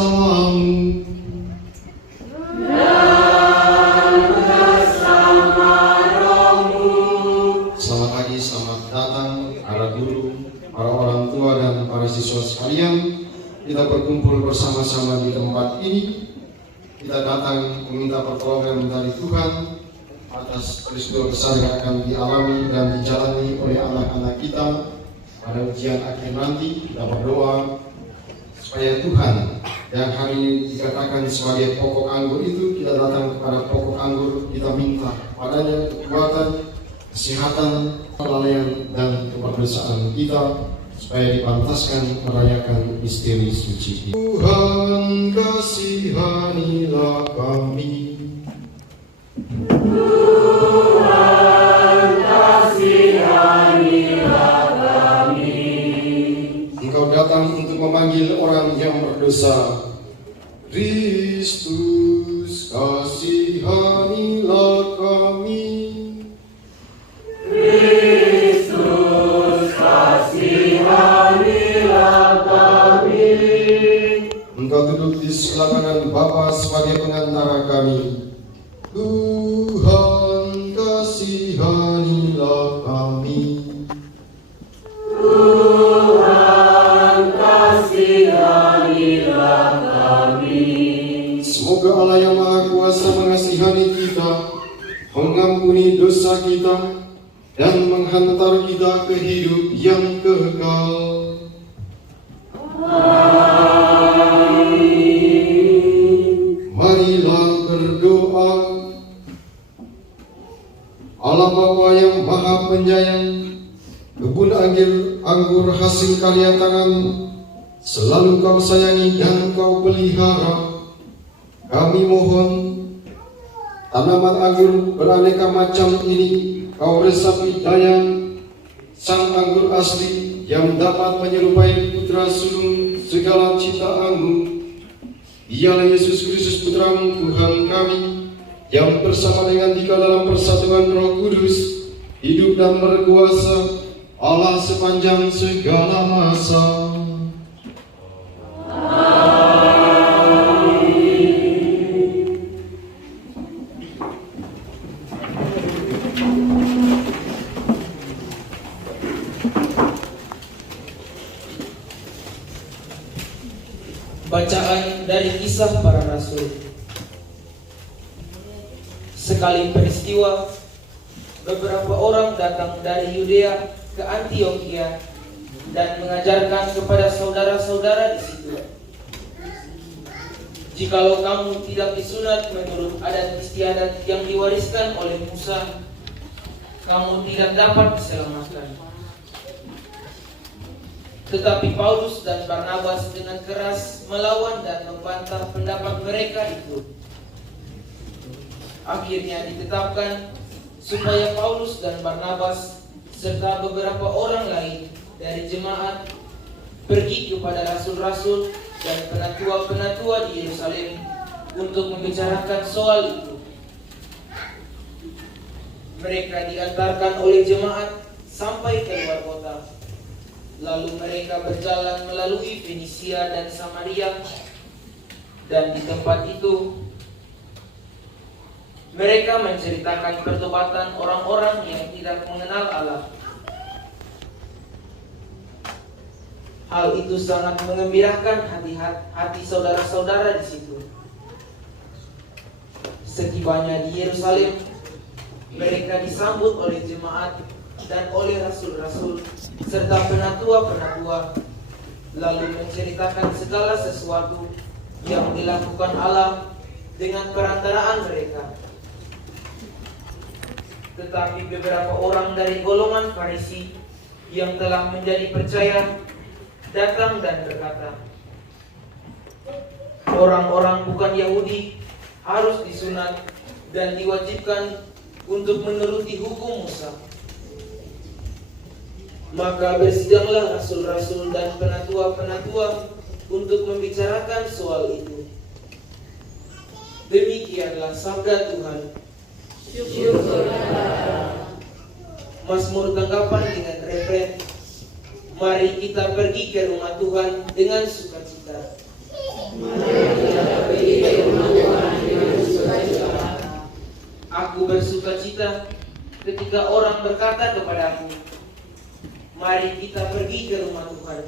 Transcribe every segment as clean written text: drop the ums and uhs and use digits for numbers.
bersamamu. Selamat pagi, selamat datang para guru, para orang tua dan para siswa sekalian. Kita berkumpul bersama-sama di tempat ini. Kita datang meminta pertolongan dari Tuhan atas peristiwa besar yang akan dialami dan dijalani oleh anak-anak kita pada ujian akhir nanti. Kita berdoa supaya Tuhan yang hari ini dikatakan sebagai pokok anggur itu, kita datang kepada pokok anggur, kita minta padanya kekuatan, kesehatan, kelalaian dan keberdosaan kita supaya dipantaskan merayakan misteri suci. Tuhan kasihanilah kami. Tuhan kasihanilah kami. Engkau datang untuk memanggil orang yang berdosa. Kristus kasihanilah kami. Kristus kasihanilah kami. Engkau duduk di sebelah kanan Bapa sebagai pengantara kami. Tuhan kasihanilah kami. Tuhan kasihanilah kami. Semoga Allah yang Maha Kuasa mengasihani kita, mengampuni dosa kita, dan menghantar kita ke hidup yang kekal. Amin. Marilah berdoa. Allah Bapa yang Maha Penyayang, kebun anggur hasil karya tangan-Mu selalu Kau sayangi dan Kau pelihara. Kami mohon tanaman anggur beraneka macam ini Kau resapi daya sang anggur asli yang dapat menyerupai putra sulung segala ciptaan-Mu. Ialah Yesus Kristus Putra-Mu Tuhan kami, yang bersama dengan Dikau dalam persatuan Roh Kudus, hidup dan berkuasa Allah sepanjang segala masa. Bacaan dari Kisah Para Rasul. Sekali peristiwa, beberapa orang datang dari Yudea ke Antiokhia dan mengajarkan kepada saudara-saudara di situ, jikalau kamu tidak disunat menurut adat istiadat yang diwariskan oleh Musa, kamu tidak dapat diselamatkan. Tetapi Paulus dan Barnabas dengan keras melawan dan membantah pendapat mereka itu. Akhirnya ditetapkan supaya Paulus dan Barnabas serta beberapa orang lain dari jemaat pergi kepada rasul-rasul dan penatua-penatua di Yerusalem untuk membicarakan soal itu. Mereka diantarkan oleh jemaat sampai ke luar kota. Lalu mereka berjalan melalui Fenisia dan Samaria, dan di tempat itu mereka menceritakan pertobatan orang-orang yang tidak mengenal Allah. Hal itu sangat mengembirakan hati saudara-saudara di situ. Setibanya di Yerusalem, mereka disambut oleh jemaat dan oleh rasul-rasul serta penatua-penatua, lalu menceritakan segala sesuatu yang dilakukan Allah dengan perantaraan mereka. Tetapi beberapa orang dari golongan Farisi yang telah menjadi percaya datang dan berkata, orang-orang bukan Yahudi harus disunat dan diwajibkan untuk menuruti hukum Musa. Maka bersidanglah rasul-rasul dan penatua-penatua untuk membicarakan soal itu. Demikianlah sabda Tuhan. Mazmur tanggapan dengan refren, mari kita pergi ke rumah Tuhan dengan sukacita. ketika orang berkata kepadaku, mari kita pergi ke rumah Tuhan.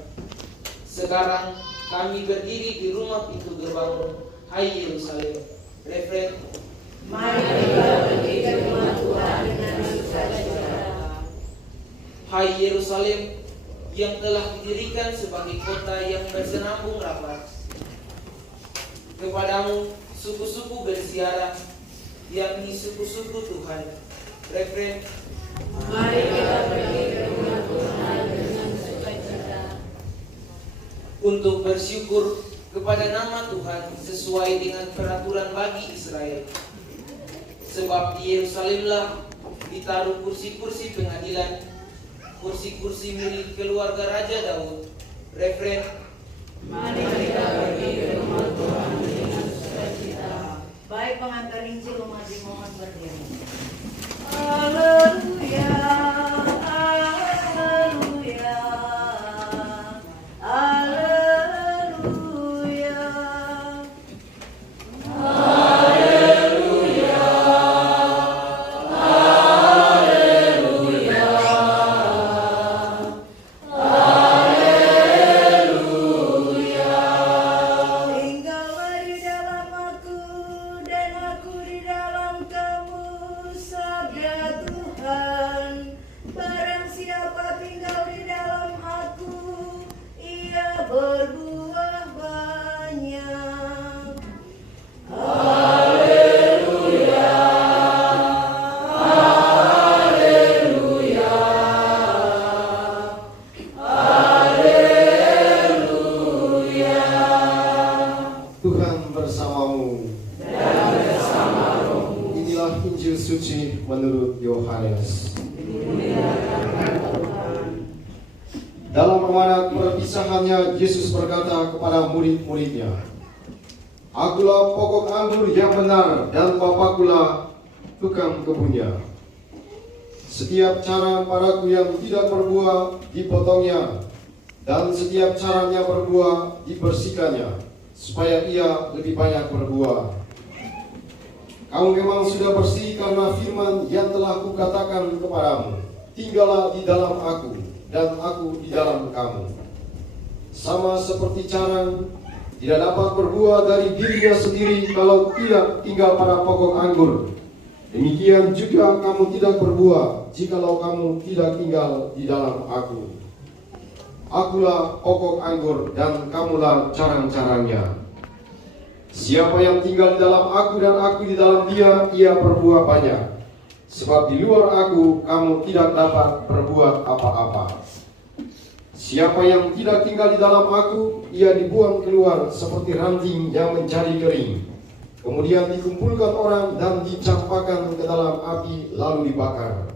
Sekarang kami berdiri di rumah pintu gerbangmu, hai Yerusalem. Refren. Mari kita pergi ke rumah Tuhan dengan sukacita. Hai Yerusalem, yang telah didirikan sebagai kota yang bersenambung rapat. Kepadamu suku-suku bersiarah, yakni suku-suku Tuhan. Refren. Mari kita pergi ke rumah Tuhan dengan sukacita. Untuk bersyukur kepada nama Tuhan sesuai dengan peraturan bagi Israel. Sebab di Yerusalemlah ditaruh kursi-kursi pengadilan, kursi-kursi milik keluarga Raja Daud. Refren. Mari kita pergi ke rumah Tuhan dengan sukacita. Baik, pengantar Injil umat dimohon berdiri. Haleluya, haleluya, haleluya, haleluya, haleluya, haleluya. Tinggallah di dalam aku dan aku di dalam kamu, sabda Tuhan. Barang siapa tinggal di dalam aku, ia berbuah banyak. Haleluya, haleluya, haleluya. Tuhan bersamamu. Inilah Injil suci menurut Yohanes. Dalam amanat perpisahannya, Yesus berkata kepada murid-muridnya, Akulah pokok anggur yang benar dan Bapakkulah tukang kebunnya. Setiap cara padaku yang tidak berbuah dipotongnya, dan setiap caranya berbuah dibersihkannya, supaya ia lebih banyak berbuah. Kamu memang sudah bersih karena firman yang telah kukatakan kepadamu. Tinggallah di dalam aku, dan aku di dalam kamu. Sama seperti carang tidak dapat berbuah dari dirinya sendiri kalau tidak tinggal pada pokok anggur. Demikian juga kamu tidak berbuah jikalau kamu tidak tinggal di dalam aku. Akulah pokok anggur dan kamulah carang-carangnya. Siapa yang tinggal di dalam aku dan aku di dalam dia, ia berbuah banyak. Sebab di luar aku, kamu tidak dapat berbuat apa-apa. Siapa yang tidak tinggal di dalam aku, ia dibuang keluar seperti ranting yang menjadi kering. Kemudian dikumpulkan orang dan dicampakkan ke dalam api, lalu dibakar.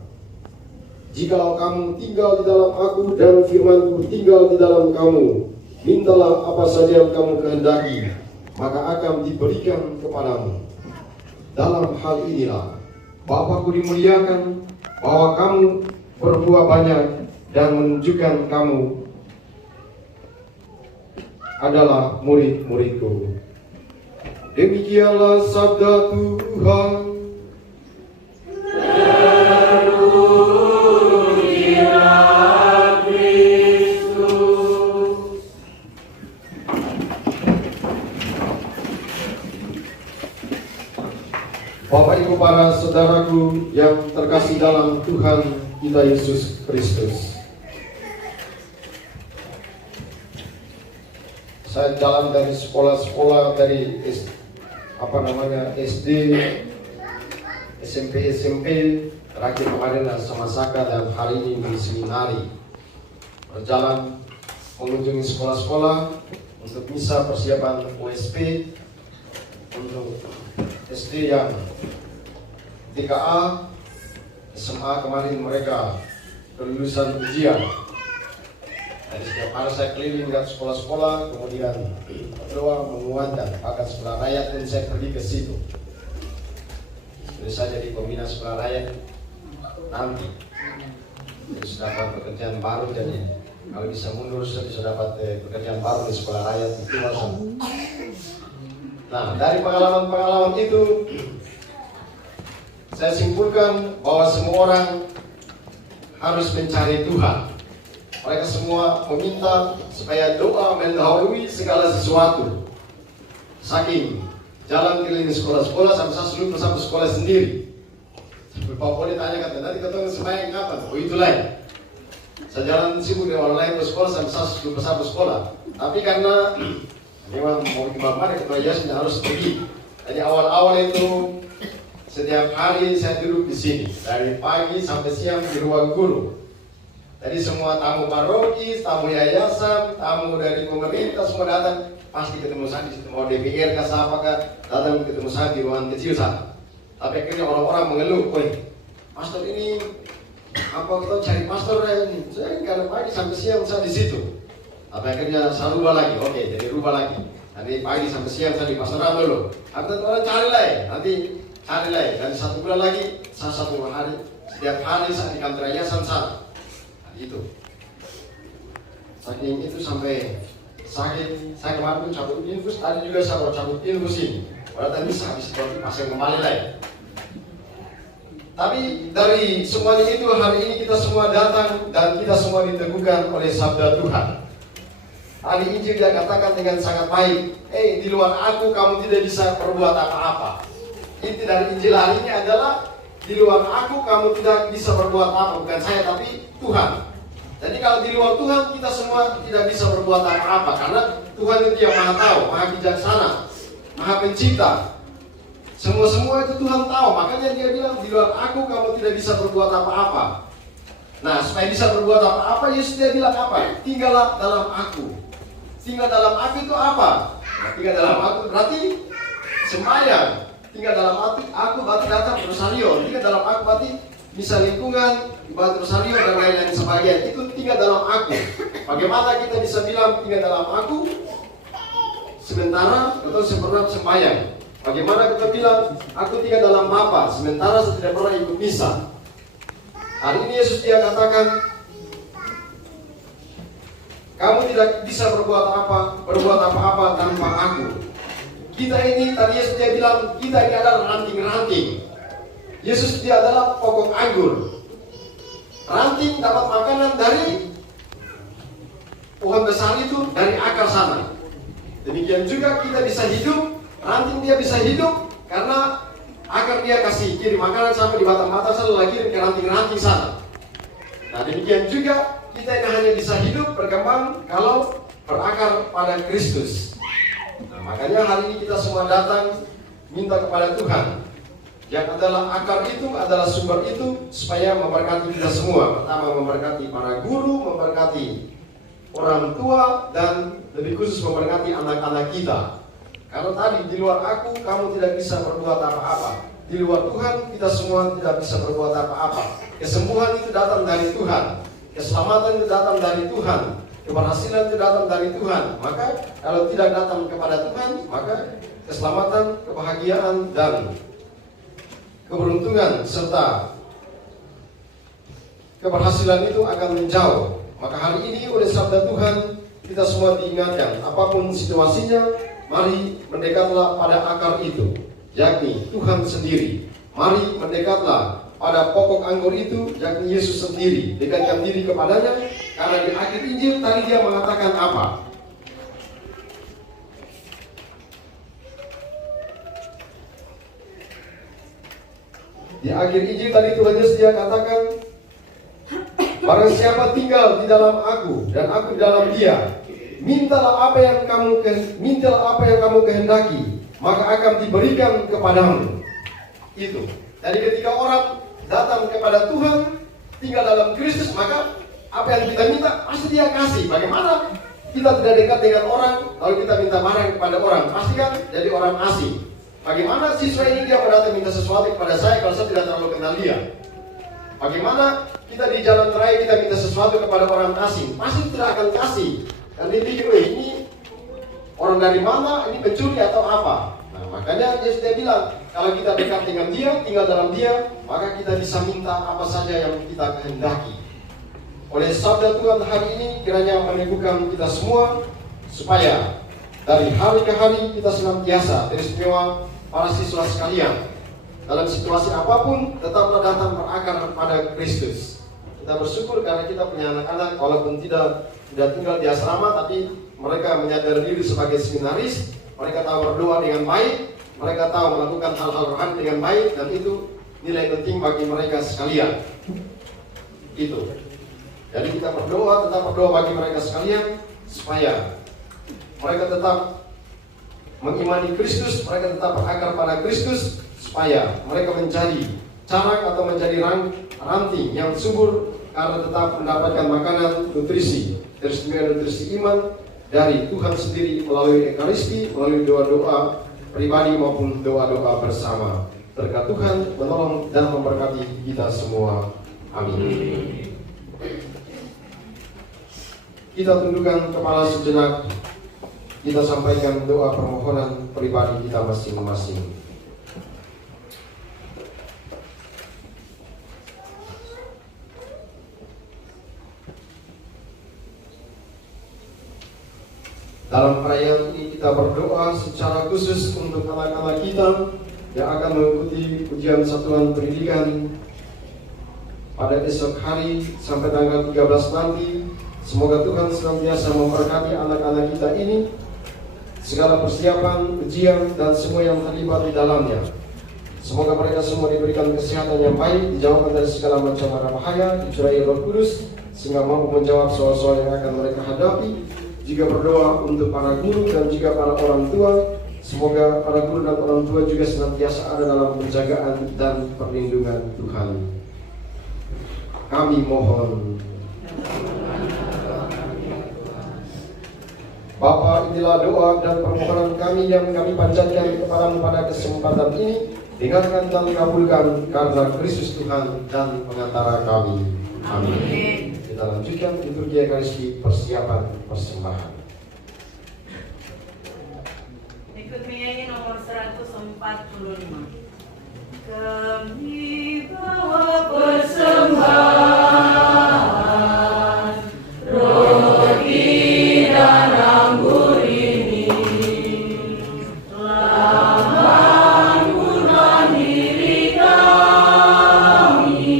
Jikalau kamu tinggal di dalam aku dan firmanku tinggal di dalam kamu, mintalah apa saja yang kamu kehendaki, maka akan diberikan kepadamu. Dalam hal inilah Bapakku dimuliakan, bahwa kamu berbuah banyak dan menunjukkan kamu adalah murid-muridku. Demikianlah sabda Tuhan. Bapak Ibu para saudaraku yang terkasih dalam Tuhan kita Yesus Kristus. Saya jalan dari sekolah-sekolah dari SD, SMP, terakhir kemarin sama Saka dan hari ini di seminari. Berjalan mengunjungi sekolah-sekolah untuk misa persiapan USP untuk SD yang 3A, SMA kemarin mereka kelulusan ujian. Jadi setiap hari saya keliling ke sekolah-sekolah, kemudian berdoa, menguatkan, bahkan sekolah rakyat pun saya pergi ke situ. Jadi saya jadi pembina sekolah rakyat nanti. Jadi sudah dapat pekerjaan baru, jadi kalau bisa mundur saya bisa dapat pekerjaan baru di sekolah rakyat itu langsung. Nah, dari pengalaman-pengalaman itu saya simpulkan bahwa semua orang harus mencari Tuhan. Mereka semua meminta supaya doa mendahului segala sesuatu. Saking jalan keliling sekolah-sekolah sampai saya seluruh bersama sekolah sendiri. Pak Poli tanya kata, nanti ketemu sembahyang kapan? Oh itu lain. Saya jalan sibuk dengan orang lain ke sekolah sampai saya seluruh bersama sekolah. Tapi karena memang mau gimana ketua yayasan harus pergi. Jadi awal-awal itu setiap hari saya duduk di sini dari pagi sampai siang di ruang guru. Jadi semua tamu paroki, tamu yayasan, tamu dari pemerintah semua datang, pasti ketemu saya di situ. Mau DPR kah, siapa kah, datang ketemu saya di ruangan kecil sana. Tapi akhirnya orang-orang mengeluh, "Woi, pastor ini apa kita cari pastor ini?" Saya kalau pagi sampai siang saya di situ. Tapi akhirnya saya rubah lagi, oke, jadi rubah lagi. Nanti pagi sampai siang saya di pastoran dulu. Nanti orang cari lagi, nanti cari lagi. Dan 1 bulan lagi, saya 1 hari, setiap hari saya di kantor yayasan sana. Itu saking itu sampai saking saya kemarin pun cabut infus, tadi juga saya mau cabut infus ini. Padahal tadi bisa habis itu pasang kembali lagi. Tapi dari semuanya itu hari ini kita semua datang dan kita semua diteguhkan oleh sabda Tuhan. Tadi Injil dia katakan dengan sangat baik, di luar aku kamu tidak bisa berbuat apa-apa. Inti dari Injil hari ini adalah di luar aku kamu tidak bisa berbuat apa, bukan saya tapi Tuhan. Jadi kalau di luar Tuhan kita semua tidak bisa berbuat apa-apa karena Tuhan itu yang maha tahu, maha bijaksana, maha pencipta. Semua itu Tuhan tahu, makanya dia bilang di luar aku kamu tidak bisa berbuat apa-apa. Nah supaya bisa berbuat apa-apa Yesus dia bilang apa? Tinggallah dalam aku. Tinggal dalam aku itu apa? Nah, tinggal dalam aku berarti sembahyang. Tinggal dalam aku berarti datang rosario. Tinggal dalam aku berarti bisa lingkungan, ibadah rosario dan lain-lain sebagainya. Itu tinggal dalam aku. Bagaimana kita bisa bilang tinggal dalam aku sementara atau pernah sembahyang? Bagaimana kita bilang aku tinggal dalam Bapa sementara saya tidak pernah ikut misa? Hari ini Yesus dia katakan kamu tidak bisa berbuat apa-apa tanpa aku. Kita ini tadi Yesus dia bilang kita ini adalah ranting-ranting. Yesus dia adalah pokok anggur. Ranting dapat makanan dari pohon besar itu dari akar sana. Demikian juga kita bisa hidup, ranting dia bisa hidup karena akar dia kasih kirim makanan sampai di batang-batang sana lagi kirim ke ranting-ranting sana. Nah demikian juga kita ini hanya bisa hidup berkembang kalau berakar pada Kristus. Nah, makanya hari ini kita semua datang minta kepada Tuhan yang adalah akar itu, adalah sumber itu supaya memberkati kita semua. Pertama memberkati para guru, memberkati orang tua dan lebih khusus memberkati anak-anak kita. Kalau tadi di luar aku kamu tidak bisa berbuat apa-apa. Di luar Tuhan kita semua tidak bisa berbuat apa-apa. Kesembuhan itu datang dari Tuhan. Keselamatan itu datang dari Tuhan. Keberhasilan itu datang dari Tuhan. Maka kalau tidak datang kepada Tuhan, maka keselamatan, kebahagiaan dan keberuntungan serta keberhasilan itu akan menjauh. Maka hari ini oleh sabda Tuhan kita semua diingatkan, apapun situasinya, mari mendekatlah pada akar itu, yakni Tuhan sendiri. Mari mendekatlah pada pokok anggur itu, yakni Yesus sendiri. Dekatkan diri kepadanya, karena di akhir Injil tadi dia mengatakan apa? Di akhir Injil tadi Tuhan Yesus dia katakan, barang siapa tinggal di dalam aku dan aku di dalam dia, mintalah apa yang kamu kehendaki, maka akan diberikan kepadamu. Itu. Jadi ketika orang datang kepada Tuhan, tinggal dalam Kristus, maka apa yang kita minta pasti dia kasih. Bagaimana kita tidak dekat dengan orang, lalu kita minta barang kepada orang, pasti kan jadi orang asing. Bagaimana siswa ini dia datang minta sesuatu kepada saya kalau saya tidak terlalu kenal dia? Bagaimana kita di jalan raya kita minta sesuatu kepada orang asing, pasti tidak akan kasih. Dan dia pikir, ini orang dari mana, ini pencuri atau apa? Nah, makanya Yesus dia bilang, kalau kita dekat dengan dia, tinggal dalam dia, maka kita bisa minta apa saja yang kita kehendaki. Oleh sabda Tuhan hari ini, kiranya meneguhkan kita semua, supaya dari hari ke hari kita senantiasa, teristimewa para siswa sekalian, dalam situasi apapun tetaplah datang berakar pada Kristus. Kita bersyukur karena kita punya anak-anak walaupun tidak tinggal di asrama, tapi mereka menyadari diri sebagai seminaris. Mereka tahu berdoa dengan baik, mereka tahu melakukan hal-hal rohani dengan baik, dan itu nilai penting bagi mereka sekalian. Itu. Jadi kita tetap berdoa bagi mereka sekalian supaya mereka tetap mengimani Kristus, mereka tetap berakar pada Kristus, supaya mereka menjadi carak atau menjadi ranting yang subur karena tetap mendapatkan makanan nutrisi, teristimewa nutrisi iman dari Tuhan sendiri melalui Ekaristi, melalui doa-doa pribadi maupun doa-doa bersama. Berkat Tuhan menolong dan memberkati kita semua. Amin. Kita tundukkan kepala sejenak. Kita sampaikan doa permohonan pribadi kita masing-masing. Dalam perayaan ini kita berdoa secara khusus untuk anak-anak kita yang akan mengikuti ujian satuan pendidikan pada esok hari sampai tanggal 13 nanti. Semoga Tuhan senantiasa memberkati anak-anak kita ini, segala persiapan, ujian, dan semua yang terlibat di dalamnya. Semoga mereka semua diberikan kesehatan yang baik, dijauhkan dari segala macam mara bahaya, dicurai Roh Kudus, sehingga mampu menjawab soal-soal yang akan mereka hadapi. Juga berdoa untuk para guru dan juga para orang tua. Semoga para guru dan orang tua juga senantiasa ada dalam penjagaan dan perlindungan Tuhan. Kami mohon. Bapa, inilah doa dan permohonan kami yang kami panjatkan kepadamu pada kesempatan ini. Dengarkan dan kabulkan karena Kristus Tuhan dan pengantara kami. Amin. Kita lanjutkan liturgi Ekaristi persiapan persembahan. Ikut menyanyi nomor 145. Kami bawa persembahan roti dan anggur ini, lambang kurban diri kami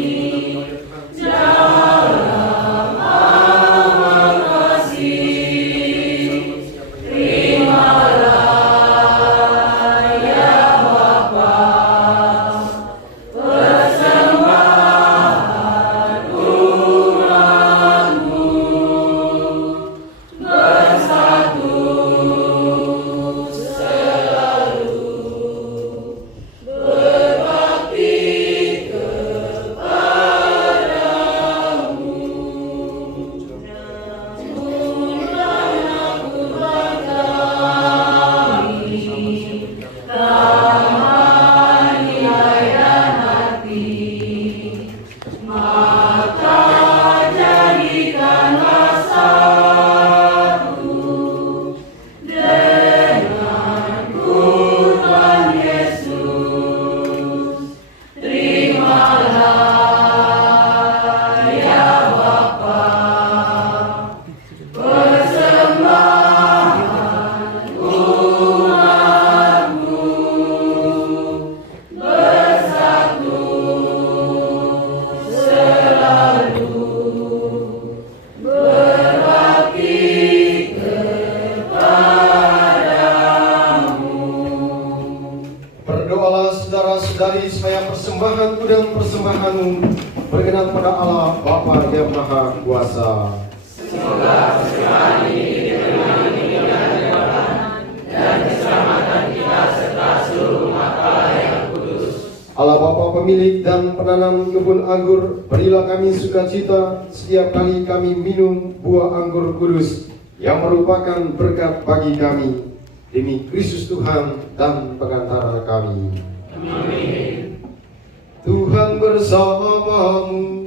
dalam amal kasih. Terimalah ya Bapa persembahan umatmu bersatu selalu berbakti kepadamu. Namunlah kurban kami, taman nilai dan hati, maka jadikanlah satu dengan kurban Yesus. Terimalah ya Bapa persembahan umatmu bersatu selalu berbakti kepadamu. Berdoalah saudara-saudari supaya persembahanku dan persembahanmu berkenan pada Allah Bapa yang Maha Kuasa. Allah Bapa pemilik dan penanam kebun anggur, berilah kami sukacita setiap kali kami minum buah anggur kudus yang merupakan berkat bagi kami, demi Kristus Tuhan dan pengantara kami. Amin. Tuhan bersamamu.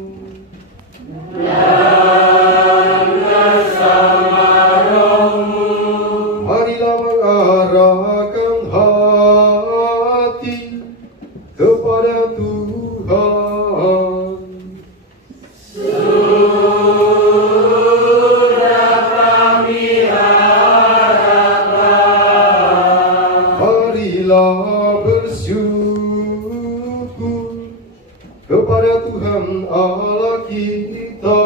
Marilah mengarahkan hati kepada Tuhan. Marilah bersyukur kepada Tuhan Allah kita.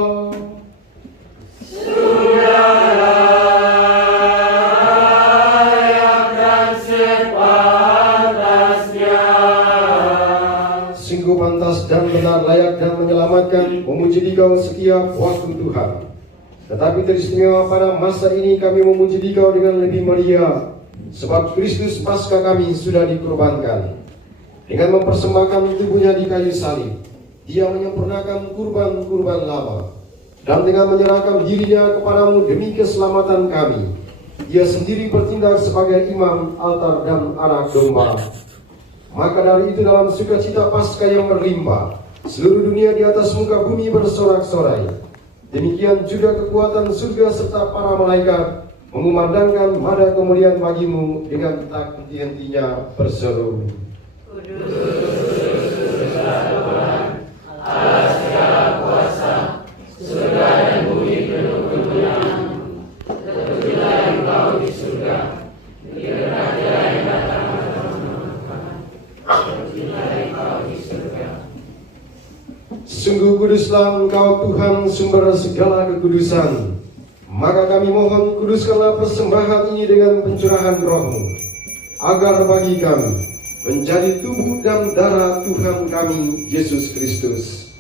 Sungguh pantas dan benar, layak dan menyelamatkan, memuji Dikau setiap waktu Tuhan. Tetapi teristimewa pada masa ini kami memuji Dikau dengan lebih meriah, sebab Kristus Paskah kami sudah dikorbankan. Dengan mempersembahkan tubuhnya di kayu salib, Dia menyempurnakan kurban-kurban lama, dan dengan menyerahkan dirinya kepadamu demi keselamatan kami, Dia sendiri bertindak sebagai imam, altar, dan anak domba. Maka dari itu dalam sukacita Paskah yang berlimpah, seluruh dunia di atas muka bumi bersorak-sorai. Demikian juga kekuatan surga serta para malaikat mengumandangkan mada kemuliaan bagimu dengan tak henti-hentinya berseru. Sungguh kuduslah Engkau Tuhan, sumber segala kekudusan. Maka kami mohon, kuduskanlah persembahan ini dengan pencurahan Roh-Mu, agar bagi kami menjadi tubuh dan darah Tuhan kami Yesus Kristus.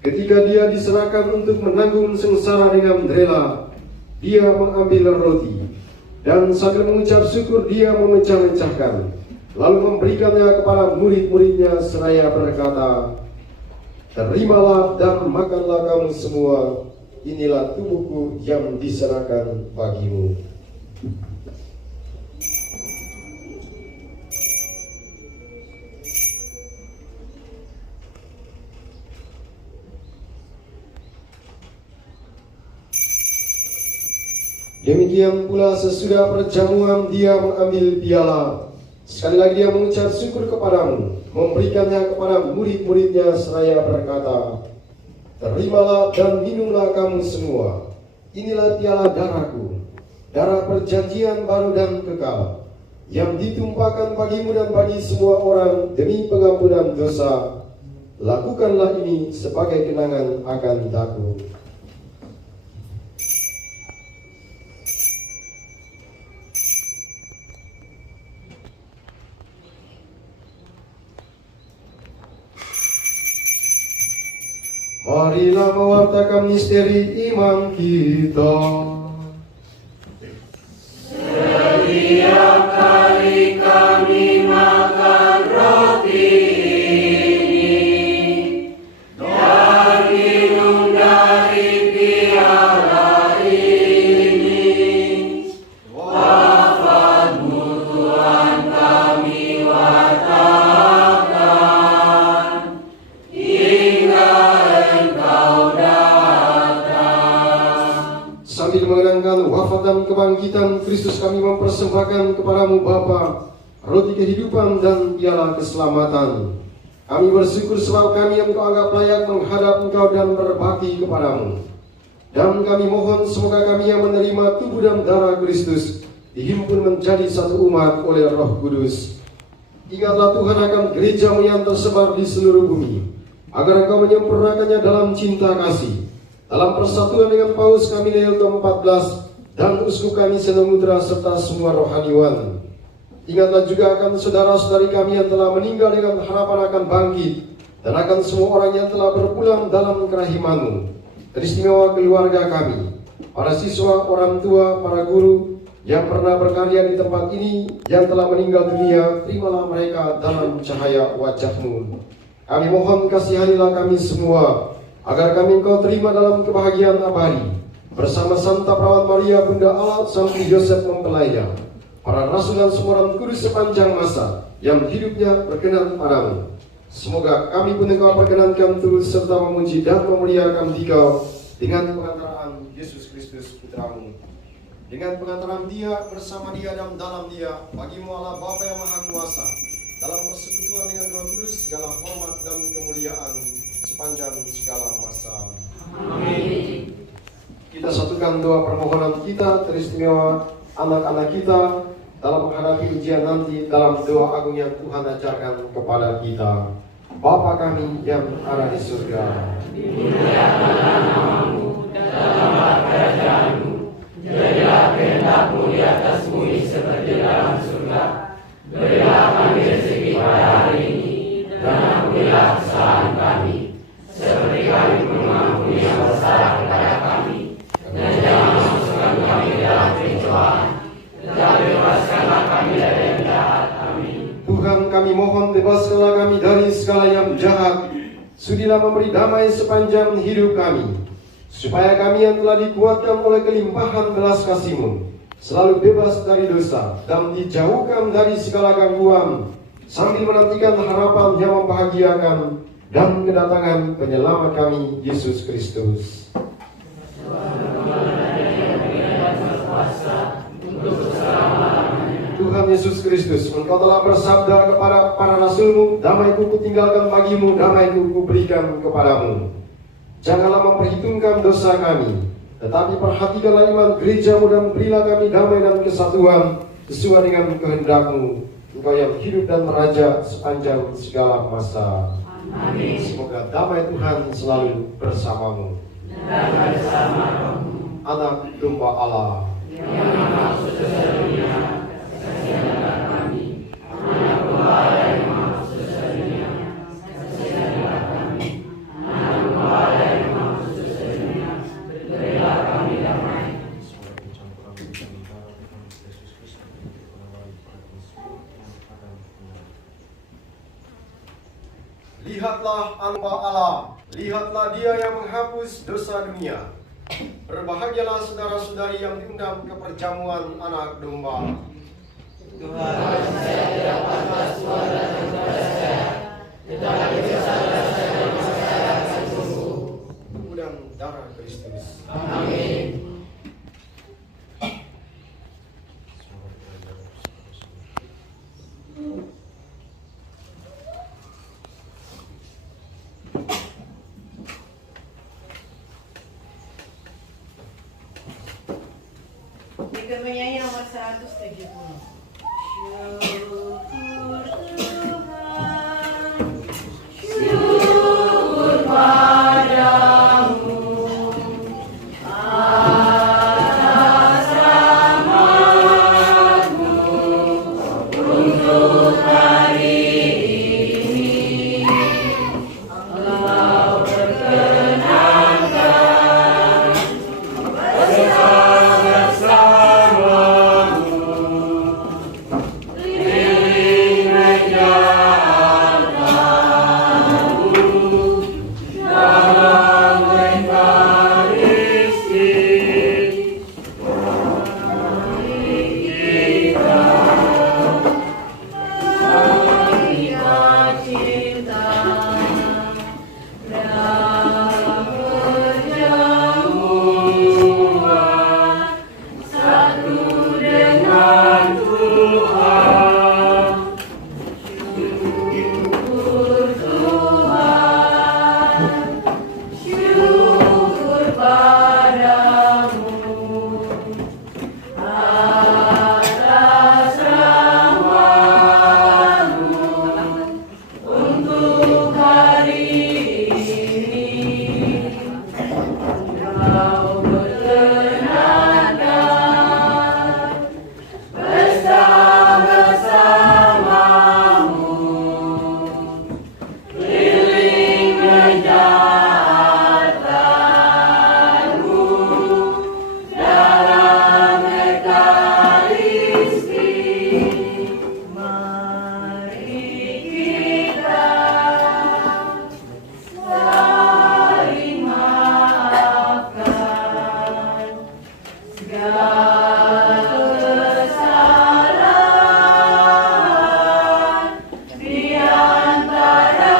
Ketika Dia diserahkan untuk menanggung sengsara dengan rela, Dia mengambil roti, dan sambil mengucap syukur Dia memecah-mecahkan, lalu memberikannya kepada murid-muridnya seraya berkata, "Terimalah dan makanlah kamu semua, inilah tubuhku yang diserahkan bagimu." Demikian pula sesudah perjamuan Dia mengambil piala. Sekali lagi Dia mengucap syukur kepadamu, memberikannya kepada murid-muridnya seraya berkata, "Terimalah dan minumlah kamu semua, inilah piala darahku, darah perjanjian baru dan kekal, yang ditumpahkan bagimu dan bagi semua orang demi pengampunan dosa. Lakukanlah ini sebagai kenangan akan daku." Marilah mewartakan misteri iman kita. Setiap kali kami makan roti ini dan minum dari piala ini, wafat-Mu Tuhan kami wartakan hingga Sambil mengenangkan wafat dan kebangkitan Kristus, kami mempersembahkan kepadamu Bapa roti kehidupan dan piala keselamatan. Kami bersyukur sebab kami yang Engkau anggap layak menghadap Engkau dan berbakti kepadamu. Dan kami mohon semoga kami yang menerima tubuh dan darah Kristus dihimpun menjadi satu umat oleh Roh Kudus. Ingatlah Tuhan akan gereja-Mu yang tersebar di seluruh bumi, agar Engkau menyempurnakannya dalam cinta kasih, dalam persatuan dengan Paus kami Leo ke-14 dan uskup kami Senemutra serta semua rohaniwan. Ingatlah juga akan saudara-saudari kami yang telah meninggal dengan harapan akan bangkit, dan akan semua orang yang telah berpulang dalam kerahiman-Mu. Teristimewa keluarga kami, para siswa, orang tua, para guru yang pernah berkarya di tempat ini, yang telah meninggal dunia, terimalah mereka dalam cahaya wajah-Mu. Kami mohon kasihanilah kami semua, agar kami Engkau terima dalam kebahagiaan abadi, bersama Santa Perawat Maria Bunda Allah, Santo Yosef mempelainya, para rasul dan semua orang kudus sepanjang masa yang hidupnya berkenan padamu. Semoga kami pun Engkau perkenankan turut serta memuji dan memuliakan Dikau dengan pengantaraan Yesus Kristus Putra-Mu. Dengan pengantaran Dia, bersama Dia, dan dalam Dia, bagi-Mu Allah Bapa yang Maha Kuasa, dalam persekutuan dengan Roh Kudus, segala hormat dan kemuliaan sepanjang segala masa. Amin. Kita satukan doa permohonan kita, teristimewa anak-anak kita dalam menghadapi ujian nanti, dalam doa agung yang Tuhan ajarkan kepada kita. Bapa kami yang ada di surga, dimuliakanlah namamu, datanglah kerajaanmu, jadilah kehendak-mu di atas bumi seperti dalam surga. Berilah kami rezeki pada hari ini, dan ampunilah kesalahan kami, seperti kami mengampuni yang bersalah kepada kami. Dan jangan masukkan kami ke dalam pencobaan, tetapi bebaskanlah kami dari yang jahat. Amin. Tuhan kami mohon bebaskanlah kami dari segala yang jahat. Sudilah memberi damai sepanjang hidup kami, supaya kami yang telah dikuatkan oleh kelimpahan belas kasih-Mu selalu bebas dari dosa dan dijauhkan dari segala gangguan, sambil menantikan harapan yang membahagiakan dan kedatangan penyelamat kami, Yesus Kristus. Tuhan Yesus Kristus, Engkau telah bersabda kepada para rasul-Mu, damai-Ku kutinggalkan bagimu, damai-Ku kuberikan kepadamu. Janganlah memperhitungkan dosa kami, tetapi perhatikanlah iman gereja-Mu dan berilah kami damai dan kesatuan sesuai dengan kehendak-Mu, Engkau yang hidup dan meraja sepanjang segala masa. Amin. Semoga damai Tuhan selalu bersamamu. Dan bersama rohmu. Anak domba Allah, Yang maksud sesungguhnya, kasihanlah kami. Anak domba Allah yang maksud sesungguhnya, kasihanlah kami. Anak domba Allah yang maksud sesungguhnya, berilah kami damai. lihatlah anak Allah, lihatlah Dia yang menghapus dosa dunia. Berbahagialah saudara-saudari yang diundang ke perjamuan anak domba. Tuhan, saya tidak pantas Tuhan datang kepada saya, tetapi bersalah saja maka saya akan sembuh. Tubuh dan darah Kristus. Amin. Jika menyanyi nomor 170. Syukur Tuhan, syukur padamu atas rahmat-Mu untuk hari ini. Engkau berkenankan keliling meja dalam Ekaristi kita cinta dan berjamuan satu dengan Tuhan. Syukur Tuhan, syukur padamu atas rahmat-Mu untuk hari ini. Engkau berkenankan bersama-samamu keliling kejahatan-Mu dalam Ekaristi. Mari kita saling maafkan segala kesalahan di antara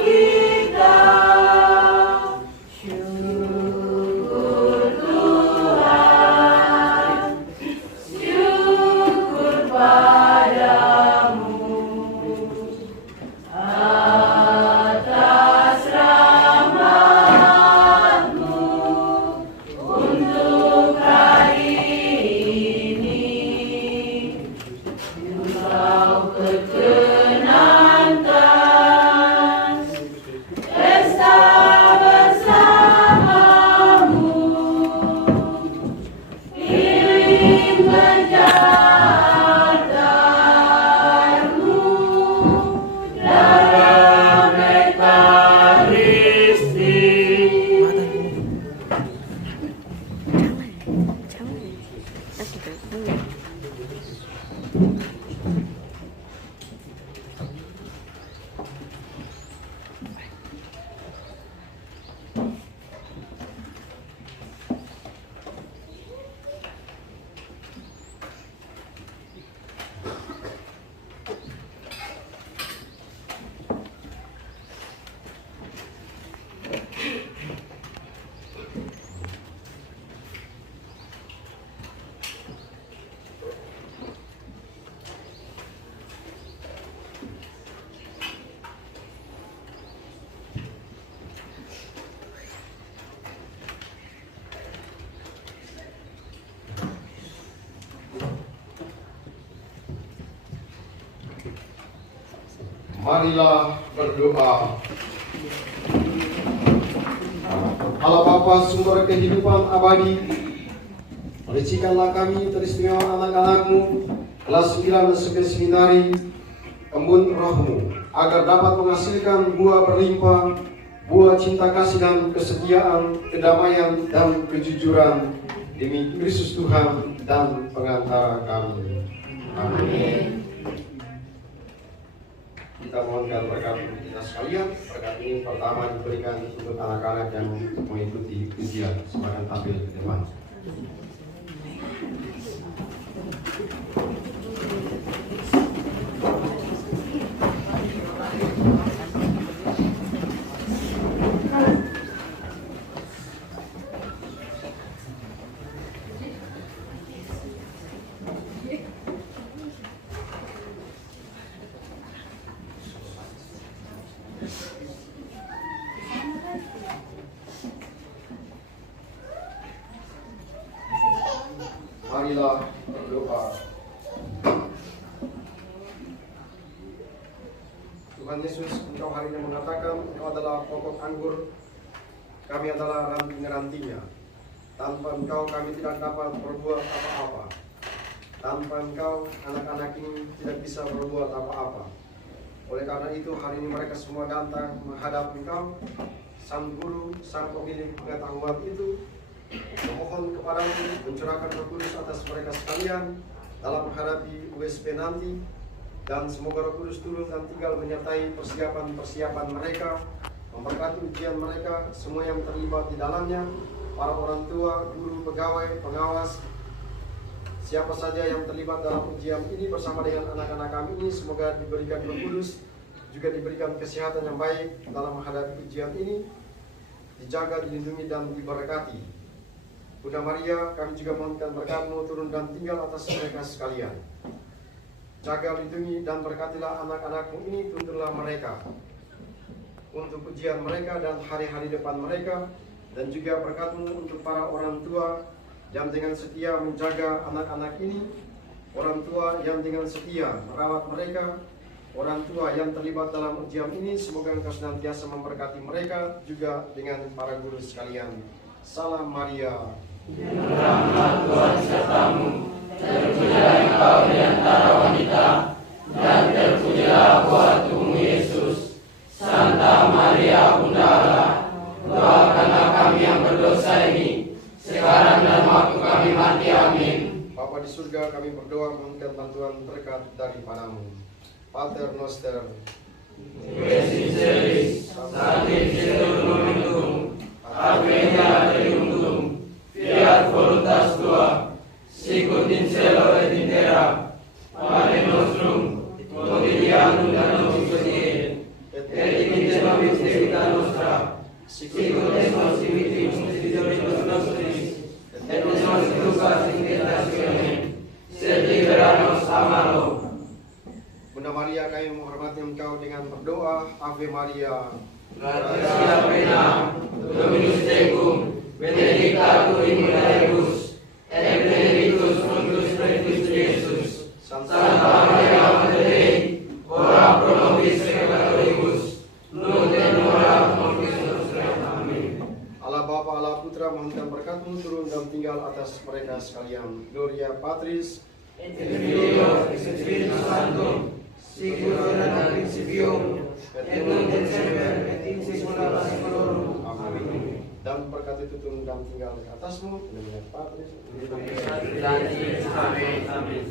kita. Syukur Tuhan, syukur padamu atas rahmat-Mu untuk hari ini. Engkau berkenankan Marilah berdoa. Allah Bapa sumber kehidupan abadi, recikanlah kami teristimewa anak-anak-Mu kelas 9 SMP Seminari Embun Rohmu, agar dapat menghasilkan buah berlimpah, buah cinta kasih dan kesetiaan, kedamaian dan kejujuran demi Kristus Tuhan dan pengantara kami. Amin. Kita mohonkan berkat untuk kita sekalian. Berkat ini pertama diberikan untuk anak-anak yang mengikuti ujian. Silakan tampil ke depan. Marilah berdoa. Tuhan Yesus, Engkau hari ini mengatakan Engkau adalah pokok anggur, kami adalah ranting-rantingnya. Tanpa Engkau kami tidak dapat berbuat apa-apa. Tanpa Engkau anak-anak ini tidak bisa berbuat apa-apa. Oleh karena itu hari ini mereka semua datang menghadap Engkau, Sang Guru, Sang Pemilik pengetahuan itu, memohon kepadamu mencurahkan Roh Kudus atas mereka sekalian dalam menghadapi USP nanti, dan semoga Roh Kudus turun dan tinggal menyertai persiapan-persiapan mereka, memberkati ujian mereka, semua yang terlibat di dalamnya, para orang tua, guru, pegawai, pengawas, siapa saja yang terlibat dalam ujian ini bersama dengan anak-anak kami ini, semoga diberikan Roh Kudus, juga diberikan kesehatan yang baik dalam menghadapi ujian ini, dijaga, dilindungi, dan diberkati. Bunda Maria, kami juga mohonkan berkat-Mu turun dan tinggal atas mereka sekalian. Jaga, lindungi, dan berkatilah anak-anak-Mu ini, tuntunlah mereka untuk ujian mereka dan hari-hari depan mereka, dan juga berkat-Mu untuk para orang tua yang dengan setia menjaga anak-anak ini, orang tua yang dengan setia merawat mereka, orang tua yang terlibat dalam ujian ini, semoga Engkau senantiasa memberkati mereka, juga dengan para guru sekalian. Salam Maria. Rahmat Tuhan sertamu, terpujilah Engkau di antara wanita, dan terpujilah buah tubuhmu Yesus. Santa Maria Bunda Allah, doakanlah kami yang berdosa ini, sekarang dan waktu kami mati. Amin. Bapa di surga, kami berdoa memohon bantuan berkat daripadamu. Pater Noster, Qui sinceris, sancti Sedur momentum, advenia triumphum, fiat voluntas Tua, sicut in cielo et in terra. Pane nostrum quotidianum da nobis hodie, et dimitte nobis debita nostra, sicut et nos dimittimus debitoribus nostris, et nos inducas in tentationem, sed libera nos a malo. Bunda Maria, kami menghormati Engkau dengan berdoa. Ave Maria, Gratia plena, Dominus tecum, benedicta tu in mulieribus, et benedictus fructus ventris Iesus. Santa Maria Mater Dei, ora pro nobis peccatoribus, nunc et in hora mortis nostrae. Amin. Allah Bapa, Allah Putra, mohonkan berkat-Mu turun dan tinggal atas mereka sekalian. Gloria Patris, Et Filio, et Spiritus Sancto, sicut erat in principio, et nunc et semper, et in saecula saeculorum. Amin. dan berkat itu turun dan tinggal ke atasmu. Gloria Patris, Amin. Amin.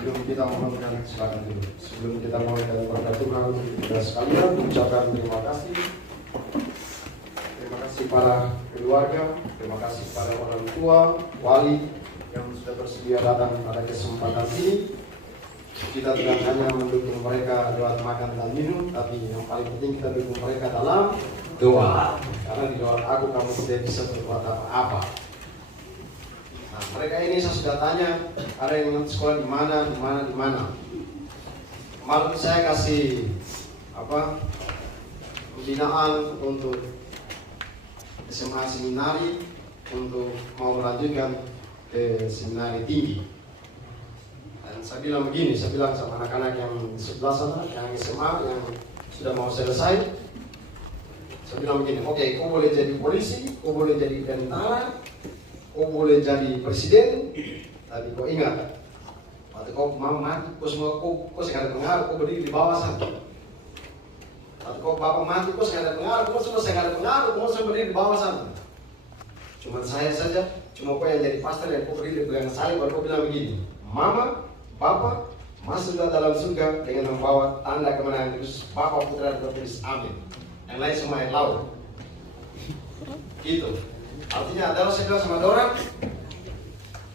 Sebelum kita memulai, silakan dulu. Sebelum kita mulai dengan berkat Tuhan, kita sekalian mengucapkan terima kasih. Terima kasih para keluarga, terima kasih pada orang tua, wali yang sudah bersedia datang pada kesempatan ini. Kita tidak hanya mendukung mereka lewat makan dan minum, tapi yang paling penting kita dukung mereka dalam doa. Karena di luar aku kamu tidak bisa berbuat apa-apa. Nah, mereka ini saya sudah tanya, ada yang sekolah di mana. Kemarin saya kasih pembinaan untuk SMA seminari untuk mau melanjutkan ke seminari tinggi. Dan saya bilang begini, saya bilang sama anak-anak yang sebelah sana, yang SMA yang sudah mau selesai, saya bilang begini, oke, kau boleh jadi polisi, kau boleh jadi tentara, kau boleh jadi presiden, tapi kau ingat, waktu kau mau mati, kau semua kau sekadar pengaruh, kau berdiri di bawah sana. Waktu kau bapak mati, kau sekadar pengaruh, kau semua sekadar pengaruh, kau semua berdiri di bawah sana. Cuma saya saja, cuma kau yang jadi pastor yang kau berdiri di belakang saya, baru kau bilang begini, Mama, Bapak, masuklah dalam surga dengan membawa tanda kemenangan Kristus, Bapa, Putra, dan Roh Kudus. Amin. Yang lain semua yang laut. Gitu. Artinya adalah saya bilang sama orang,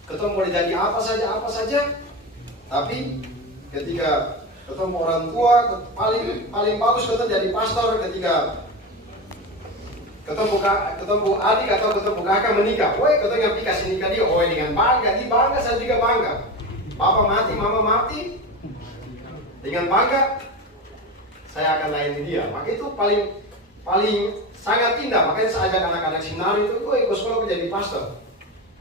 ketemu boleh jadi apa saja, tapi ketika ketemu orang tua paling bagus ketemu jadi pastor ketika ketemu adik atau ketemu kakak menikah. Woi, ketemu yang kasih nikah dia, woi dengan bangga, dia bangga, saya juga bangga. Papa mati, mama mati, dengan bangga saya akan layani dia. Maka itu paling sangat indah. Makanya saya ajak anak-anak seminari itu, ikut sekolah jadi pastor.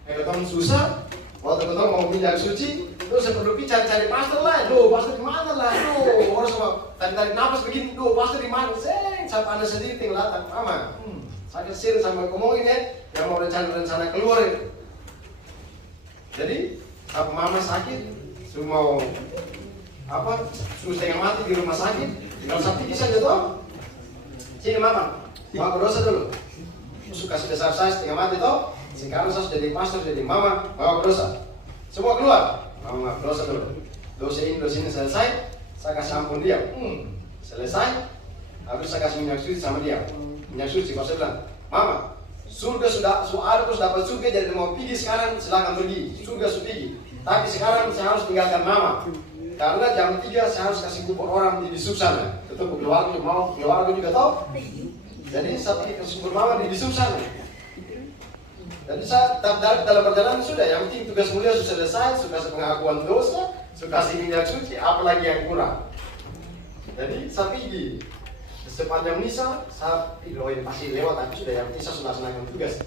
Ketemu susah, waktu ketemu mau pindah suci, terus saya perlu cari pastor lah. Duh, pastor di mana lah? Duh, orang semua tarik nafas begini. Duh, pastor di mana? Saya pandai sendiri tinggal datang, mama. Saya kesini sama ngomongin ya, yang mau rencana keluar itu. Jadi apa mama sakit, suruh setengah mati di rumah sakit, tinggal Sabtu saja toh. Sini mama, mau berdosa dulu. Suka sebesar saya setengah mati toh. Sekarang saya sudah jadi pastor, jadi mama, mau berdosa. Semua keluar, mama berdosa dulu. Dosa ini selesai, saya kasih ampun dia. Selesai, habis saya kasih minyak suci sama dia. Minyak suci, kalau saya bilang, Mama, surga sudah dapat surga, jadi mau pergi sekarang silakan pergi, surga sudah pergi. Tapi sekarang saya harus tinggalkan Mama, karena jam 3 saya harus kasih kubur orang di bisub sana. Ketemu keluarga juga tahu. Jadi saya pergi ke kubur Mama di bisub sana. Jadi saya dalam perjalanan sudah, yang penting tugas mulia sudah selesai, sudah pengakuan dosa, sudah kasih minyak suci, apalagi yang kurang. Jadi saya pergi. Sepanjang misa, saya ini pasti lewat, tapi sudah yang misa sudah senangkan tugas.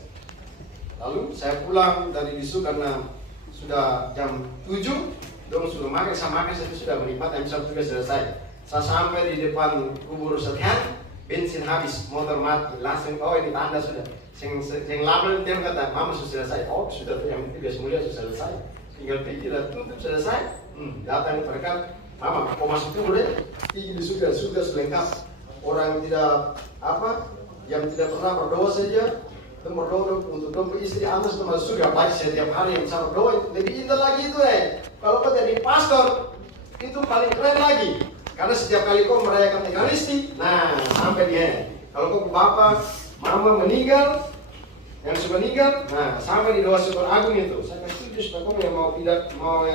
Lalu saya pulang dari bisu karena sudah jam 7, dong sudah makan, saya makan, saya sudah menikmati, misa tugas selesai. Saya sampai di depan kubur sekian, bensin habis, motor mati, langsung, oh ini tanda sudah. Yang lama dia kata, Mama sudah selesai, oh sudah yang tugas mulia sudah selesai. Tinggal pergi dan tutup selesai, datang mereka, Mama, kau masuk dulu deh, pergi di surga sudah lengkap. Orang yang tidak pernah berdoa saja, berdoa untuk doa istri anak sudah masuk surga. Baik setiap hari yang bisa berdoa, lebih indah lagi itu Kalau kau jadi pastor, itu paling keren lagi. Karena setiap kali kau merayakan Ekaristi, nah sampai dia. Kalau kau bapak, mama meninggal, yang sudah meninggal, nah sampai di doa syukur agung itu. Saya kasih setuju supaya kau yang mau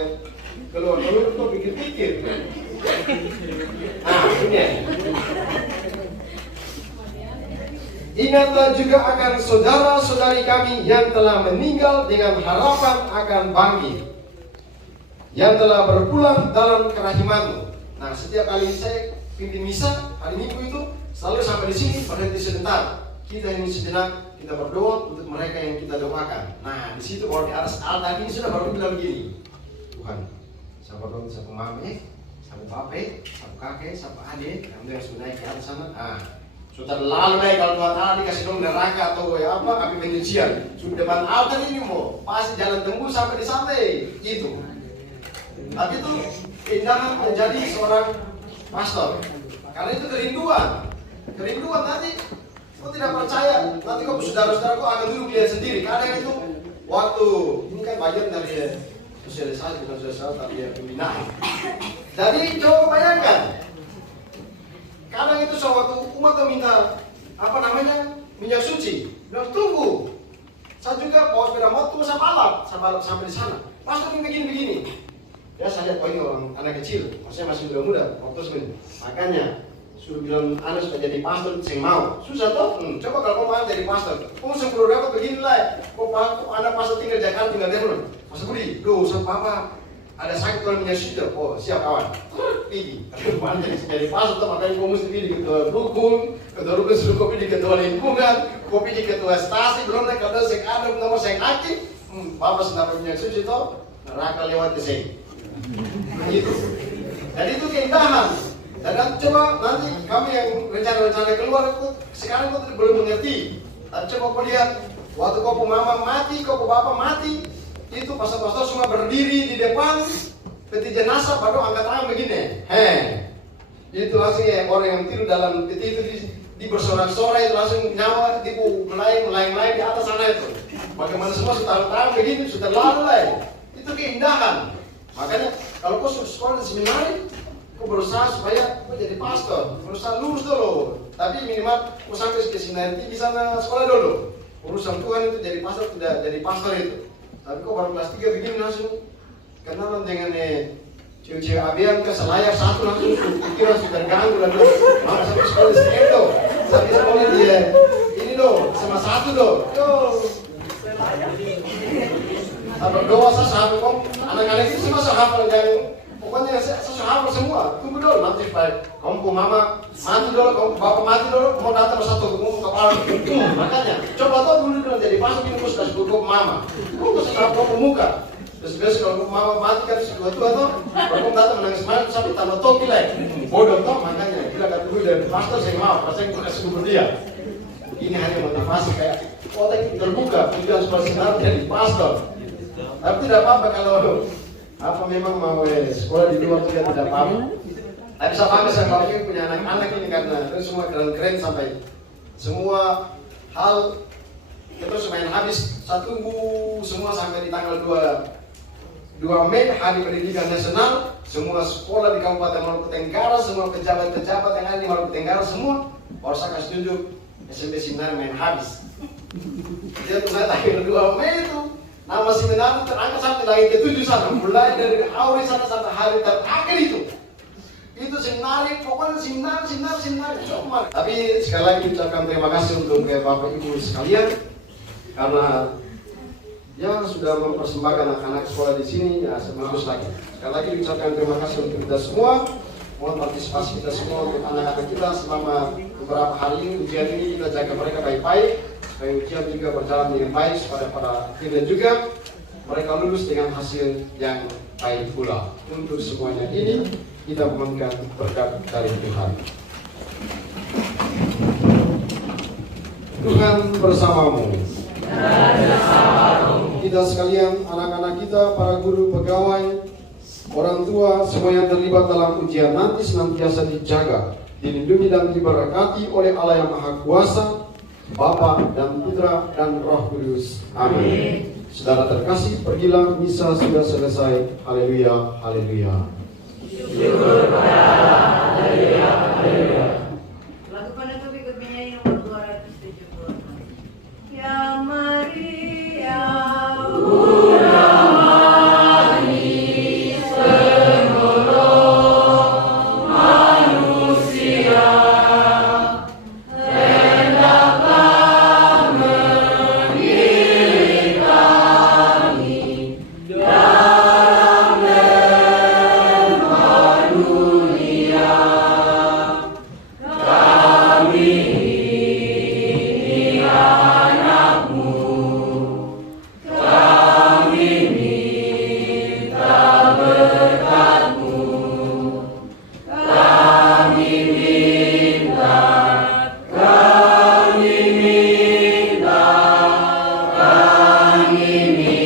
keluar itu pikir-pikir. Nah ini. Ingatlah juga akan saudara-saudari kami yang telah meninggal dengan harapan akan bangkit, yang telah berpulang dalam kerahimanmu. Nah, setiap kali saya pimpin misa hari Minggu itu selalu sampai di sini berhenti sebentar. kita ini sejenak kita berdoa untuk mereka yang kita doakan. Nah, di situ kalau di atas altar ini sudah baru bilang begini, Tuhan, siapa dong, siapa mame, siapa bape, siapa kakek, siapa adik, yang sudah naik ke atas sana. Ah, sudah lalu naik kalau Tuhan Allah dikasih dong neraka atau apa, api penyucian. Sudah depan altar ini mau pasti jalan tembus sampai di sampai itu. Tapi itu keindahan menjadi seorang pastor, karena itu kerinduan nanti. Kau tidak percaya, nanti kau saudara-saudara kau akan duduk lihat sendiri. Kadang itu waktu ini kan bagian dari sosialisasi, bukan sosialisasi tapi ya pembinaan. Jadi coba bayangkan, kadang itu suatu umat meminta minyak suci. Bilang tunggu, saya juga bawa sepeda motor saya balap sampai di sana. Pastor ini begini. Ya saya lihat ini orang anak kecil, maksudnya masih muda-muda, waktu sebenarnya. Makanya suruh bilang anak sudah jadi pastor, saya mau. Susah toh? Coba kalau kau mau jadi pastor, kau sebelum dapat begini lah. Kau anak pastor tinggal Jakarta, tinggal Depok. Pastor Budi, sama papa ada sakit kalau menyusui. Oh siap kawan, pilih. Kalau jadi pastor, makanya kau mesti pilih ketua rukun suruh kau pilih ketua lingkungan, kau pilih ketua stasi, belum naik kalau saya ada nomor saya aktif. Papa sudah menyusui toh, neraka lewat ke sini. Begitu. Jadi itu keindahan. Dan coba nanti kami yang rencana-rencana keluar sekarang kau belum mengerti. Dan coba kau lihat waktu kau mama mati, kau bapak mati, itu pastor-pastor semua berdiri di depan peti jenazah baru angkat tangan begini. Itu langsung ya orang yang tidur dalam peti itu di bersorak-sorai itu langsung nyawa tipu melayang di atas sana itu. Bagaimana semua sudah tahu begini sudah lalu lah. Itu keindahan. Makanya kalau kau sekolah di seminari, kau berusaha supaya kau jadi pastor, berusaha lulus dulu. Tapi minimal kau sampai ke seminari di sana sekolah dulu. Urusan Tuhan itu jadi pastor tidak jadi pastor itu. Tapi kau baru kelas 3 begini langsung kenalan dengan cewek-cewek abian ke selayar satu langsung pikiran sudah terganggu dan mama sampai sekolah di SMdo, sampai sekolah dia ini do sama satu do. Berdoa saya sahabat anak-anak itu semua sahabat yang pokoknya saya sahabat semua. Tunggu dulu nanti supaya kamu mama mati dulu, kamu bapak mati dulu, mau datang satu kamu kepala. Makanya coba tuh dulu jadi pastor ini sudah sebut mama. Kamu sahabat kamu muka. Terus biasa kalau mama mati kan si tua tuh, kamu datang menangis malam sampai tambah topi lagi. Bodoh toh makanya bila kata gue dari pastor saya mau, rasanya gue kasih kubur dia. Ini hanya motivasi kayak otak terbuka, tujuan supaya senar jadi pastor. Tapi tidak apa-apa kalau memang mau sekolah di luar juga tidak apa-apa. Tapi saya bangga saya kalau ini punya anak-anak ini karena itu semua keren-keren sampai semua hal terus main habis. Saya tunggu semua sampai di tanggal 2 Mei Hari Pendidikan Nasional. Semua sekolah di Kabupaten Maluku Tenggara, semua pejabat-pejabat yang ada di Maluku Tenggara semua baru saya kasih tunjuk SMP Seminar main habis. Dia tunggu tanggal 2 Mei itu. Nama seminar terangkat sampai lagi ke-7 sana, mulai dari awal sana sampai hari terakhir itu. Itu seminar, pokoknya seminar cuma. Tapi sekali lagi ucapkan terima kasih untuk Bapak Ibu sekalian karena ya sudah mempersembahkan anak-anak sekolah di sini ya sebagus lagi. Sekali lagi ucapkan terima kasih untuk kita semua. Mohon partisipasi kita semua untuk anak-anak kita selama beberapa hari ini ujian ini kita jaga mereka baik-baik. Supaya ujian juga berjalan dengan baik supaya pada akhirnya juga mereka lulus dengan hasil yang baik pula. Untuk semuanya ini kita memohonkan berkat dari Tuhan. Tuhan bersamamu. Kita sekalian, anak-anak kita, para guru, pegawai, orang tua, semua yang terlibat dalam ujian nanti senantiasa dijaga, dilindungi dan diberkati oleh Allah yang Maha Kuasa, Bapa dan Putra dan Roh Kudus. Amin. Saudara terkasih, pergilah, misa sudah selesai. Haleluya, haleluya. Syukur kepada Allah. Haleluya, haleluya. Lagu penutup ikut menyanyi nomor 270. Ya Maria, kami